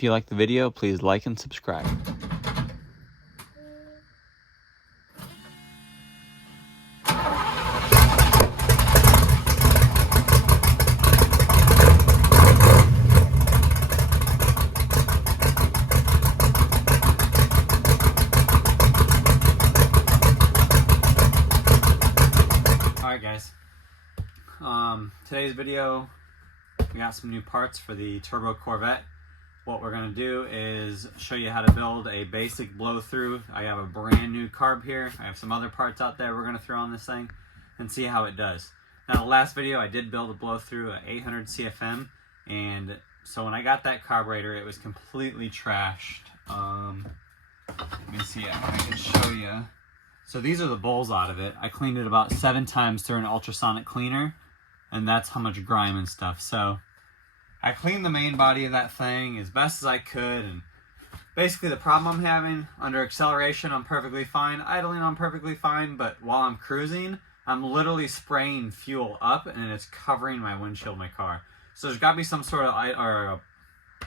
If you like the video, please like and subscribe. Alright guys, today's video, we got some new parts for the turbo Corvette. What we're going to do is show you how to build a basic blow through. I have a brand new carb here. I have some other parts out there we're going to throw on this thing and see how it does. Now the last video I did build a blow through at 800 CFM, and so when I got that carburetor it was completely trashed. Let me see if I can show you. So these are the bowls out of it. I cleaned it about 7 times through an ultrasonic cleaner, and that's how much grime and stuff. So I cleaned the main body of that thing as best as I could, and basically the problem I'm having, under acceleration I'm perfectly fine, idling I'm perfectly fine, but while I'm cruising, I'm literally spraying fuel up and it's covering my windshield of my car. So there's got to be some sort of,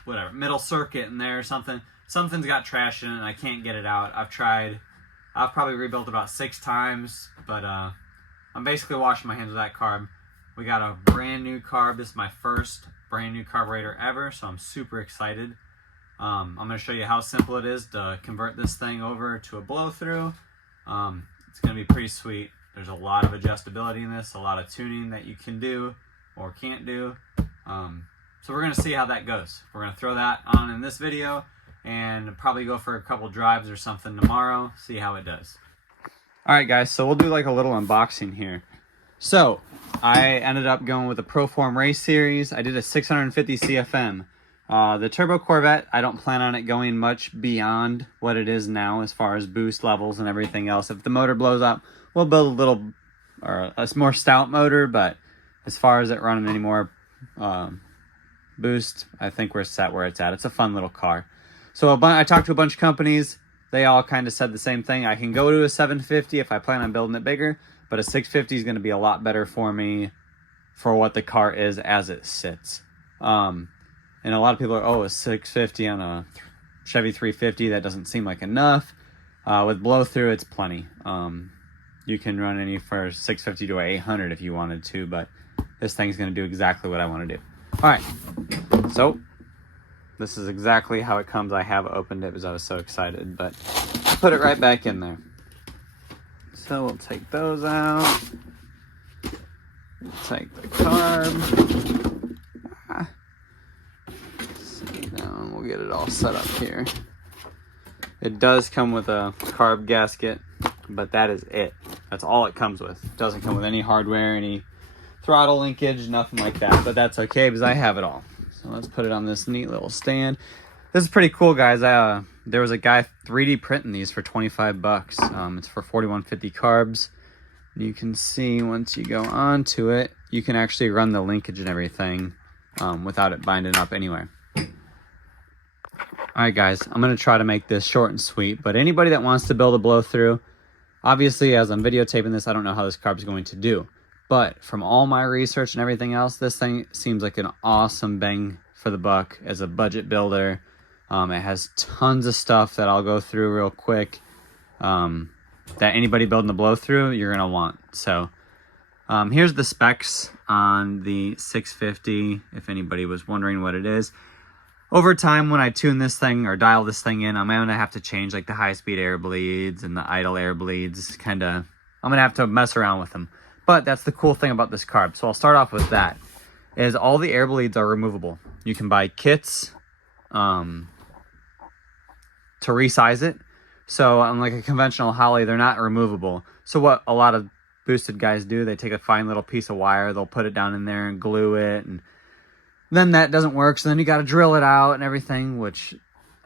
whatever, middle circuit in there or something. Something's got trash in it and I can't get it out. I've probably rebuilt about 6 times, but I'm basically washing my hands with that carb. We got a brand new carb. This is my first brand new carburetor ever, so I'm super excited. I'm going to show you how simple it is to convert this thing over to a blow through. It's going to be pretty sweet. There's a lot of adjustability in this, a lot of tuning that you can do or can't do. So we're going to see how that goes. We're going to throw that on in this video and probably go for a couple drives or something tomorrow, see how it does. Alright guys, so we'll do like a little unboxing here. So, I ended up going with the Proform race series. I did a 650 CFM. The turbo Corvette, I don't plan on it going much beyond what it is now as far as boost levels and everything else. If the motor blows up, we'll build a little, or a more stout motor, but as far as it running any more boost, I think we're set where it's at. It's a fun little car. So I talked to a bunch of companies. They all kind of said the same thing. I can go to a 750 if I plan on building it bigger, but a 650 is going to be a lot better for me for what the car is as it sits. And a lot of people are, oh, a 650 on a Chevy 350, that doesn't seem like enough. With blow through, it's plenty. You can run any for 650 to 800 if you wanted to, but this thing's going to do exactly what I want to do. All right, so this is exactly how it comes. I have opened it because I was so excited, but I'll put it right back in there. So we'll take those out. We'll take the carb. Sit down. We'll get it all set up here. It does come with a carb gasket, but that is it. That's all it comes with. It doesn't come with any hardware, any throttle linkage, nothing like that, but that's okay because I have it all. So let's put it on this neat little stand. This is pretty cool, guys. There was a guy 3D printing these for 25 bucks. It's for 4150 carbs. You can see once you go onto it, you can actually run the linkage and everything without it binding up anywhere. Alright guys, I'm going to try to make this short and sweet, but anybody that wants to build a blow through, obviously as I'm videotaping this, I don't know how this carb is going to do. But from all my research and everything else, this thing seems like an awesome bang for the buck as a budget builder. It has tons of stuff that I'll go through real quick that anybody building the blow through you're going to want. So here's the specs on the 650 if anybody was wondering what it is. Over time when I tune this thing or dial this thing in, I'm going to have to change like the high-speed air bleeds and the idle air bleeds. I'm going to have to mess around with them. But that's the cool thing about this carb. So I'll start off with that. Is all the air bleeds are removable. You can buy kits to resize it. So unlike a conventional Holley, they're not removable. So what a lot of boosted guys do, they take a fine little piece of wire, they'll put it down in there and glue it, and then that doesn't work. So then you got to drill it out and everything, which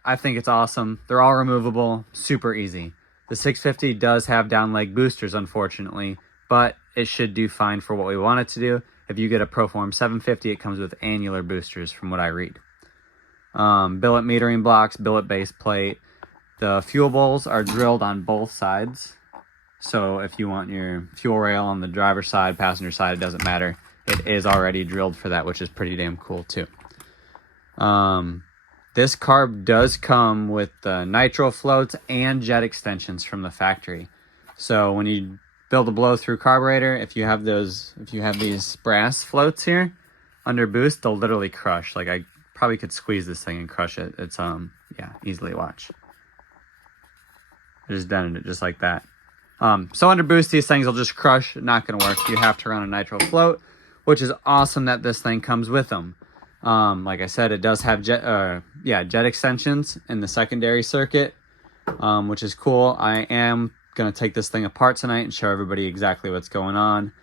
I think it's awesome. They're all removable, super easy. The 650 does have down leg boosters, unfortunately, but it should do fine for what we want it to do. If you get a Proform 750, it comes with annular boosters from what I read. Billet metering blocks, billet base plate. The fuel bowls are drilled on both sides. So if you want your fuel rail on the driver's side, passenger side, it doesn't matter. It is already drilled for that, which is pretty damn cool too. The This carb does come with nitro floats and jet extensions from the factory. So when you build a blow-through carburetor, if you have these brass floats here under boost, they'll literally crush. Like, I probably could squeeze this thing and crush it. It's yeah, easily, watch. I just dented it just like that. So under boost, these things will just crush. Not gonna work. You have to run a nitro float, which is awesome that this thing comes with them. Like I said, it does have jet extensions in the secondary circuit, which is cool. I am gonna take this thing apart tonight and show everybody exactly what's going on.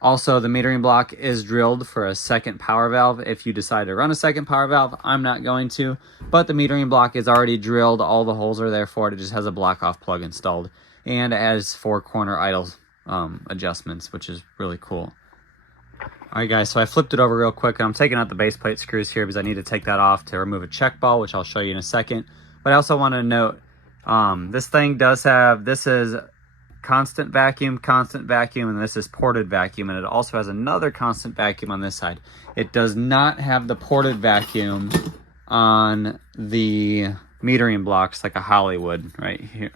Also, the metering block is drilled for a second power valve. If you decide to run a second power valve, I'm not going to, but the metering block is already drilled. All the holes are there for it. It just has a block off plug installed, and it has 4 corner idle adjustments, which is really cool. All right, guys, so I flipped it over real quick, and I'm taking out the base plate screws here because I need to take that off to remove a check ball, which I'll show you in a second. But I also want to note, this thing does have, this is constant vacuum, and this is ported vacuum, and it also has another constant vacuum on this side. It does not have the ported vacuum on the metering blocks like a Holly would, right here,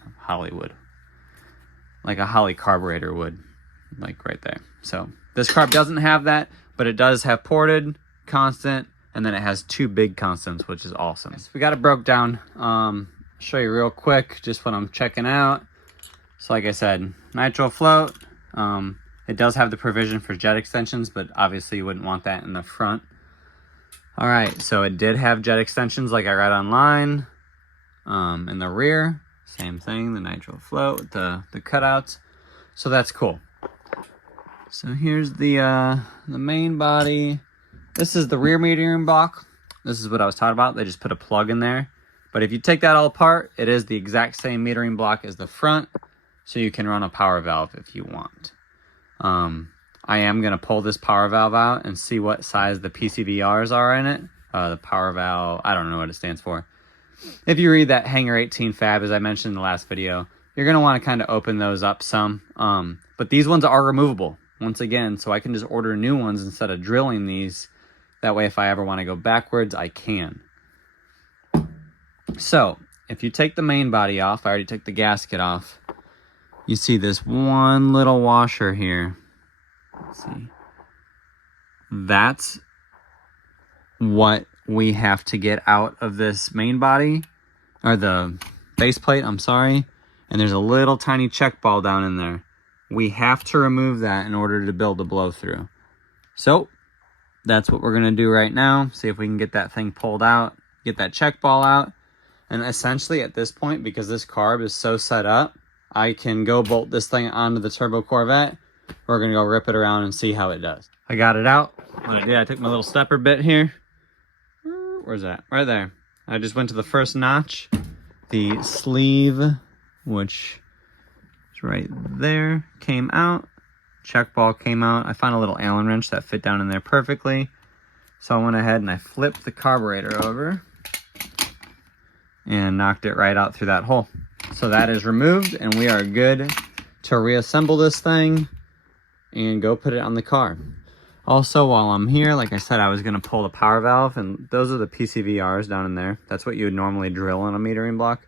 like a Holly carburetor would, like right there. So this carb doesn't have that, but it does have ported, constant, and then it has 2 big constants, which is awesome. So we got it broke down. Show you real quick just what I'm checking out. So like I said, nitro float. It does have the provision for jet extensions, but obviously you wouldn't want that in the front. All right, so it did have jet extensions like I read online. In the rear, same thing, the nitro float, the cutouts. So that's cool. So here's the main body. This is the rear metering block. This is what I was talking about. They just put a plug in there. But if you take that all apart, it is the exact same metering block as the front. So you can run a power valve if you want. I am going to pull this power valve out and see what size the PCVRs are in it. The power valve, I don't know what it stands for. If you read that Hanger 18 fab, as I mentioned in the last video, you're going to want to kind of open those up some. But these ones are removable, once again, so I can just order new ones instead of drilling these. That way, if I ever want to go backwards, I can. So, if you take the main body off, I already took the gasket off. You see this one little washer here. Let's see. That's what we have to get out of this main body, or the base plate, I'm sorry. And there's a little tiny check ball down in there. We have to remove that in order to build a blow through. So that's what we're gonna do right now. See if we can get that thing pulled out, get that check ball out. And essentially at this point, because this carb is so set up, I can go bolt this thing onto the turbo Corvette. We're gonna go rip it around and see how it does. I got it out. What I did, I took my little stepper bit here. Where's that? Right there. I just went to the first notch, the sleeve, which is right there, came out. Check ball came out. I found a little Allen wrench that fit down in there perfectly. So I went ahead and I flipped the carburetor over and knocked it right out through that hole. So that is removed, and we are good to reassemble this thing and go put it on the car. Also, while I'm here, like I said, I was going to pull the power valve, and those are the PCVRs down in there. That's what you would normally drill on a metering block.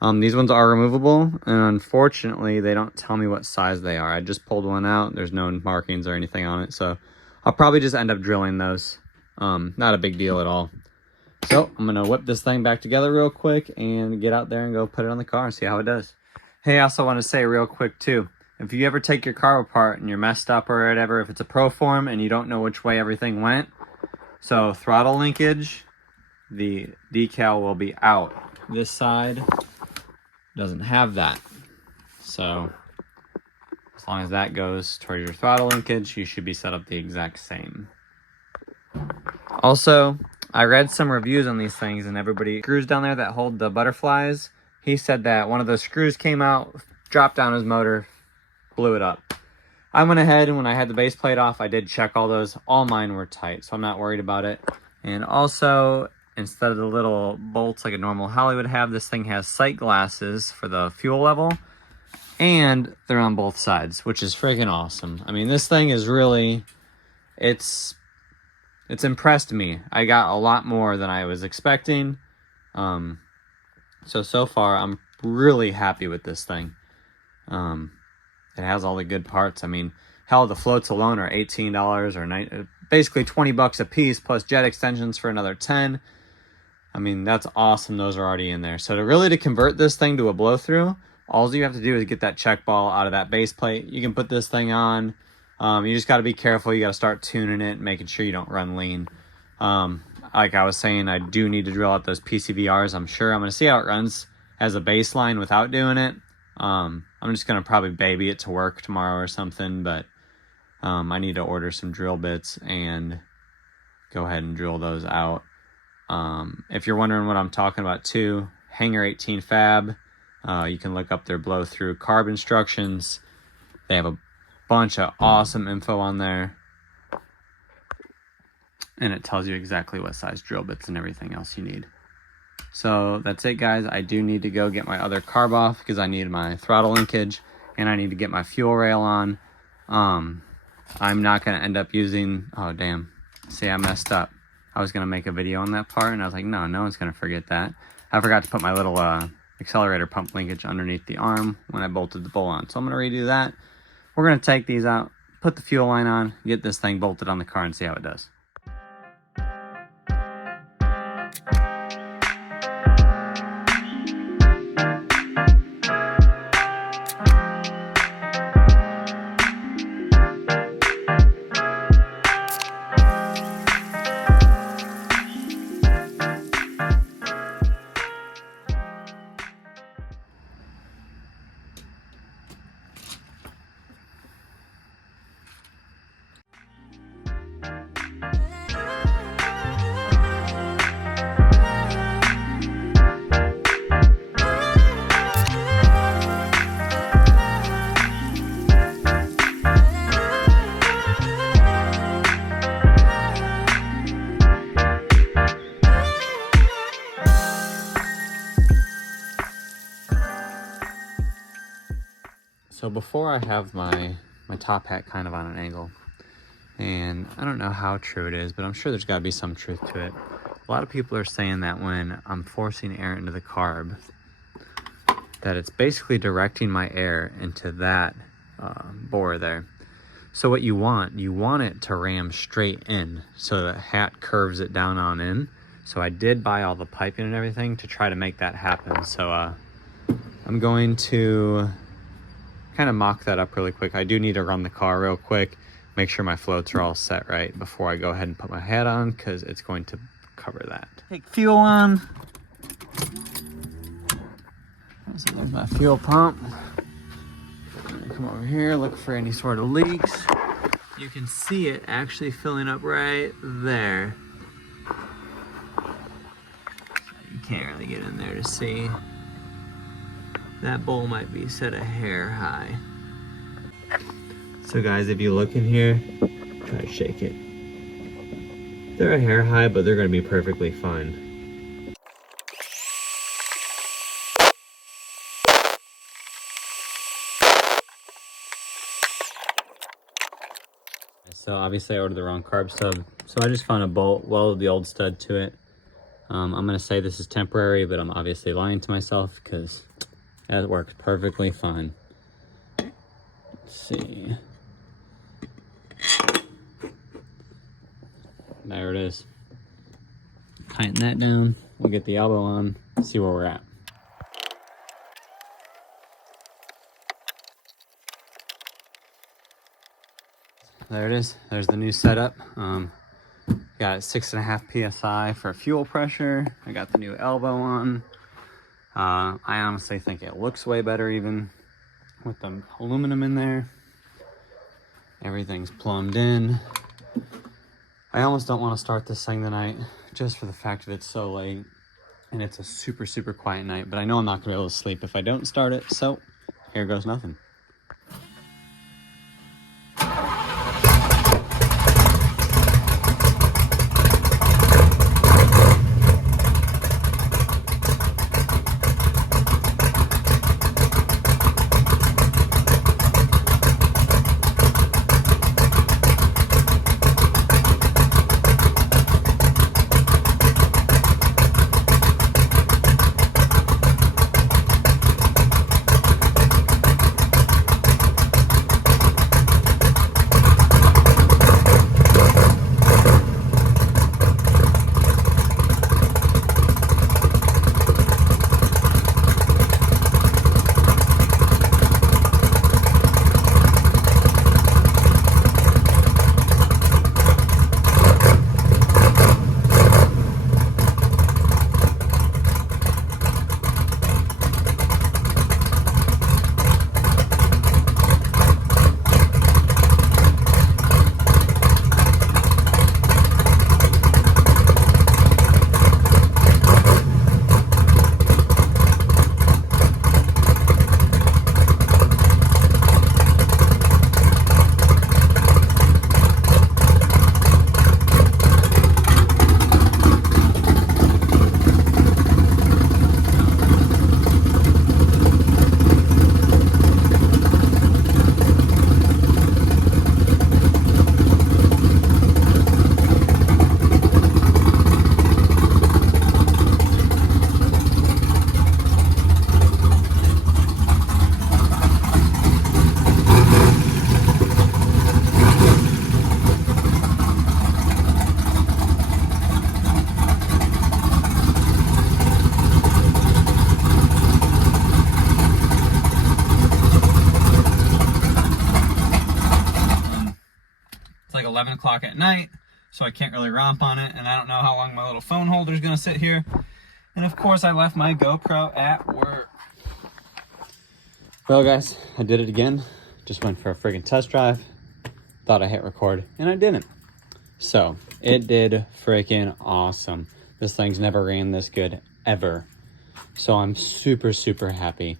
These ones are removable, and unfortunately, they don't tell me what size they are. I just pulled one out. There's no markings or anything on it, so I'll probably just end up drilling those. Not a big deal at all. So I'm going to whip this thing back together real quick and get out there and go put it on the car and see how it does. Hey, I also want to say real quick too, if you ever take your car apart and you're messed up or whatever, if it's a Proform and you don't know which way everything went, so throttle linkage, the decal will be out. This side doesn't have that. So as long as that goes towards your throttle linkage, you should be set up the exact same. Also, I read some reviews on these things, and everybody, screws down there that hold the butterflies, he said that one of those screws came out, dropped down his motor, blew it up. I went ahead, and when I had the base plate off, I did check all those. All mine were tight, so I'm not worried about it. And also, instead of the little bolts like a normal Holly would have, this thing has sight glasses for the fuel level, and they're on both sides, which is freaking awesome. I mean, this thing is really, it's it's impressed me. I got a lot more than I was expecting. So far I'm really happy with this thing. It has all the good parts. I mean, hell, the floats alone are $18 or basically 20 bucks a piece, plus jet extensions for another 10. I mean, that's awesome. Those are already in there. So to convert this thing to a blow through, all you have to do is get that check ball out of that base plate. You can put this thing on. You just got to be careful. You got to start tuning it, making sure you don't run lean. Like I was saying, I do need to drill out those PCVRs. I'm sure I'm going to see how it runs as a baseline without doing it. I'm just going to probably baby it to work tomorrow or something, but I need to order some drill bits and go ahead and drill those out. If you're wondering what I'm talking about too, Hanger 18 Fab, you can look up their blow through carb instructions. They have a bunch of awesome info on there, and it tells you exactly what size drill bits and everything else you need. So that's it, guys. I do need to go get my other carb off because I need my throttle linkage and I need to get my fuel rail on. I'm not going to end up using, oh damn, see, I messed up. I was going to make a video on that part and I was like, no one's going to forget that. I forgot to put my little accelerator pump linkage underneath the arm when I bolted the bowl on. So I'm going to redo that. We're going to take these out, put the fuel line on, get this thing bolted on the car and see how it does. So before I have my top hat kind of on an angle, and I don't know how true it is, but I'm sure there's got to be some truth to it. A lot of people are saying that when I'm forcing air into the carb, that it's basically directing my air into that bore there. So what you want it to ram straight in so the hat curves it down on in. So I did buy all the piping and everything to try to make that happen. So I'm going to kind of mock that up really quick. I do need to run the car real quick, make sure my floats are all set right before I go ahead and put my hat on, because it's going to cover that. Take fuel on. So there's my fuel pump. I'm gonna come over here, look for any sort of leaks. You can see it actually filling up right there. You can't really get in there to see. That bowl might be set a hair high. So guys, if you look in here, try to shake it. They're a hair high, but they're gonna be perfectly fine. So obviously I ordered the wrong carb sub. So I just found a bolt, welded the old stud to it. I'm gonna say this is temporary, but I'm obviously lying to myself because that works perfectly fine. Let's see. There it is. Tighten that down. We'll get the elbow on, see where we're at. There it is. There's the new setup. Got 6.5 PSI for fuel pressure. I got the new elbow on. I honestly think it looks way better even with the aluminum in there. Everything's plumbed in. I almost don't want to start this thing tonight just for the fact that it's so late and it's a super, super quiet night, but I know I'm not going to be able to sleep if I don't start it, so here goes nothing. 11 o'clock at night, so I can't really romp on it, and I don't know how long my little phone holder is gonna sit here. And of course, I left my GoPro at work. Well guys, I did it again. Just went for a friggin' test drive. Thought I hit record, and I didn't. So, it did freaking awesome. This thing's never ran this good, ever. So I'm super, super happy.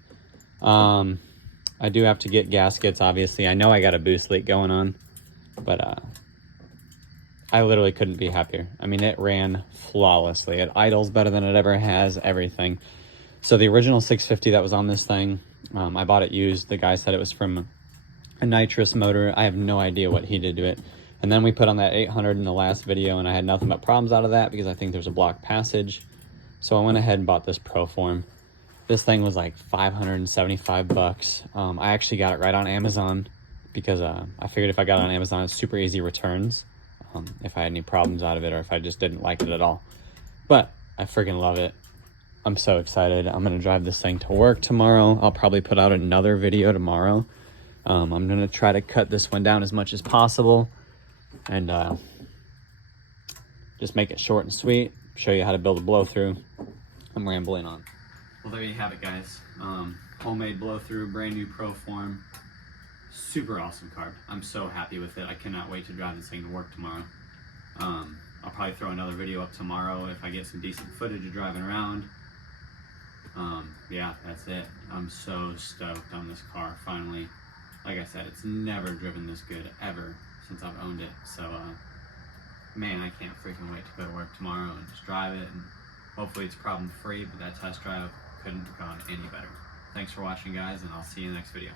I do have to get gaskets, obviously. I know I got a boost leak going on, but I literally couldn't be happier. I mean, it ran flawlessly. It idles better than it ever has, everything. So the original 650 that was on this thing, I bought it used. The guy said it was from a nitrous motor. I have no idea what he did to it. And then we put on that 800 in the last video, and I had nothing but problems out of that because I think there's a blocked passage. So I went ahead and bought this Proform. This thing was like 575 bucks. I actually got it right on Amazon because I figured if I got it on Amazon, it's super easy returns if I had any problems out of it or if I just didn't like it at all. But I freaking love it. I'm so excited. I'm gonna drive this thing to work tomorrow. I'll probably put out another video tomorrow. I'm gonna try to cut this one down as much as possible and just make it short and sweet, show you how to build a blow through. I'm rambling on. Well, there you have it, guys. Homemade blow through, brand new Proform. Super awesome carb. I'm so happy with it. I cannot wait to drive this thing to work tomorrow. I'll probably throw another video up tomorrow if I get some decent footage of driving around. Yeah, that's it. I'm so stoked on this car, finally. Like I said, it's never driven this good, ever, since I've owned it. So, man, I can't freaking wait to go to work tomorrow and just drive it. And hopefully it's problem-free, but that test drive couldn't have gone any better. Thanks for watching, guys, and I'll see you in the next video.